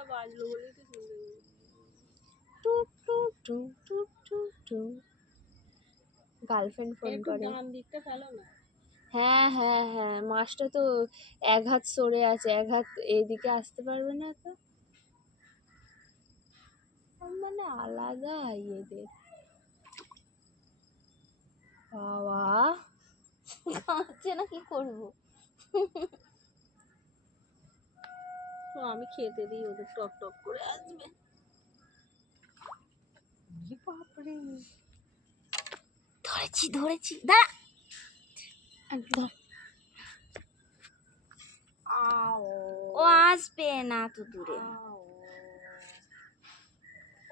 ঘড়িটা বাজলো বলেই তো শুনতে টুক টুক টুক টুক টুক টুক। গার্লফ্রেন্ড ফোন করে। ডান দিকটা ফেলো না। হ্যাঁ হ্যাঁ হ্যাঁ, মাছটা তো এক হাত সরে আছে, এক হাত এইদিকে আসতে পারবে না তো, মানে আলাদা ইয়েদের। বাবা খাচ্ছে না, কি করবো? তো আমি খেতে দিই, ওদের টক টক করে আসবে। বাপরে, ধরেছি ধরেছি, দাঁড়া। ও আসবে না তো দূরে,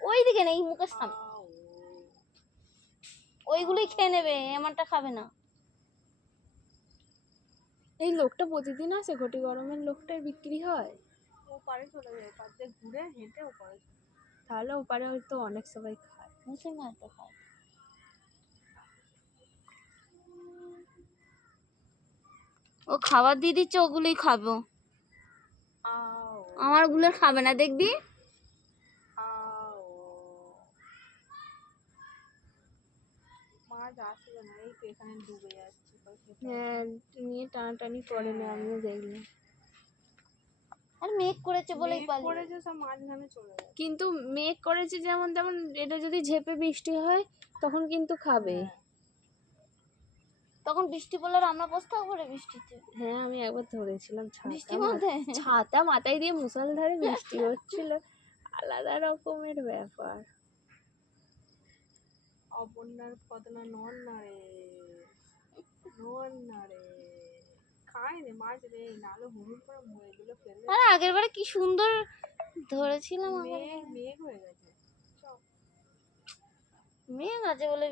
ওইদিকে নেই, মুখের সামনে। ওইগুলোই খেয়ে নেবে, এমনটা খাবে না। এই লোকটা প্রতিদিন আসে, ঘটি গরমের লোকটার বিক্রি হয়? ওপারে চলে যায়, ওপার দিয়ে ঘুরে হেঁটে ওপারে। তাহলে ওপারে হয়তো অনেক সবাই খায়। মুসে মাছ তো খায়। ও খাবার দিয়ে দিচ্ছে, ওগুলোই খাবো। আমার গুলো খাবে না, দেখবি। মাছ আসবে না, এই তো এখানে ডুবে যাচ্ছে। হ্যাঁ, নিয়ে টানাটানি করে না, আমিও দেখলাম। আর মেঘ করেছে বলেই মেঘ পালিয়ে করেছে, সব মাঝখানে চলে যাবে। কিন্তু মেঘ করেছে যেমন তেমন, এটা যদি ঝেপে বৃষ্টি হয় তখন কিন্তু খাবে। তখন বৃষ্টি পড়লে আর আমরা বসে থাকবো রে বৃষ্টিতে। হ্যাঁ, আমি একবার ধরেছিলাম বৃষ্টির মধ্যে ছাতা মাথায় দিয়ে মুষলধারে বৃষ্টি হচ্ছিল, আলাদা রকমের ব্যাপার। অপর্ণার কতনা নন না রে, নন না রে, খায় রে মাছ রে, নাহলে হুড়ুর করে মরে গুলো ফেলে। আরে আগের বারে কি সুন্দর ধরেছিলাম। মেঘ মেঘ হয়ে গেছে, মেঘ আছে বলে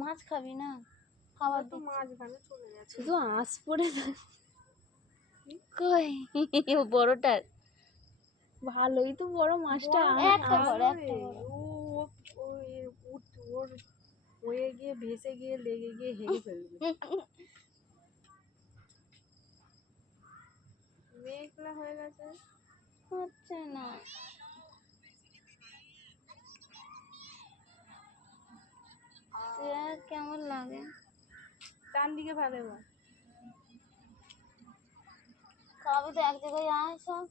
মাছ খাবি না, খাবার তো মাঝখানে চলে যাচ্ছে। শুধু আঁশ পড়ে কই বড়টার ভালোই তো বড় মাছটা। একটা বড়, একটা বড়। ওর হয়ে গিয়ে ভেসে গিয়ে লেগে গিয়ে হেগে ফেলবে। মেঘলা হয়ে গেছে, হচ্ছে না। কেমন লাগে? ডান দিকে ফেলে বল। খাবি তো এক জায়গায় আয় সব।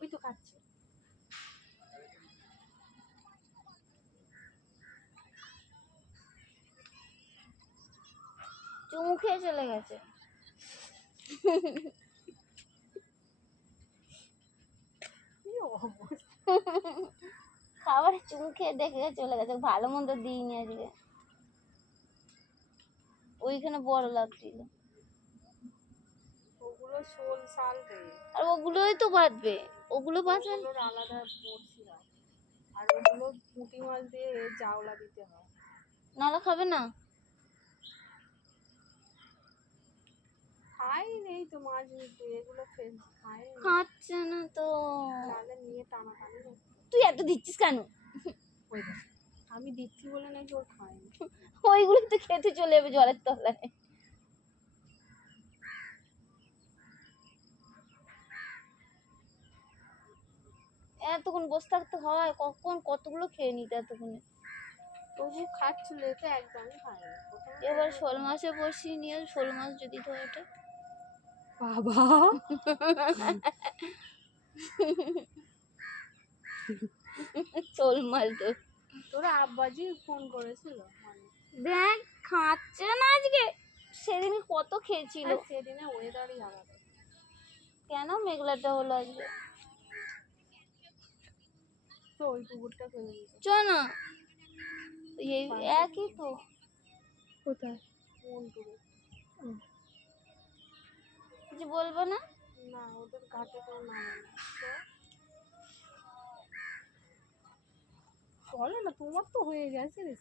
ওই তো খাচ্ছে। চুমু খেয়ে চলে গেছে। খাবার চুমু খেয়ে দেখে চলে গেছে, ভালো মন্দ দিইনি আজকে। ওইখানে বড় লাগছিল। ওগুলো শোল শাল রে, আর ওগুলোই তো বাঁধবে, ওগুলো বাঁধবে ওগুলোর আলাদা পড়ছিলাম। আর ওগুলো পুঁটি মাছ দিয়ে জাওলা দিতে হয়। নাহলে খাবে না। খাই নেই তো মাছ, এগুলো খাই খাচ্ছে না তো, নাহলে নিয়ে টানাটানি। তুই এত দিচ্ছিস কেন? আমি দিচ্ছি বলে নাকি ওর খায়নি। ওইগুলো তো খেতে চলে যাবে জলের তলায়। এতক্ষণ বসে থাকতে হয়, কখন কতগুলো খেয়ে নিতে এতক্ষণে। তবু খাচ্ছিল, এতে একদমই খায়নি। এবার শোল মাছে বসিয়ে নিয়ে, শোল মাছ যদি ধরে ওঠে। বাবা শোল মাছ ধর। তোরা আব্বাজি ফোন করেছিল, দেখ খাচ্ছে না আজকে, সেদিন কত খেয়েছিল। সেদিনে ওয়েদারই আলাদা। কেন মেঘলাটা হলো আজকে? তো ওই পুকুরটা ফেলে দিয়েছে। চ না, এই একই তো। কোথায়? কিছু বলবো না, না ওদের ঘাটে কেউ নামে না। চলো না, তোমার তো হয়ে গেছে রে।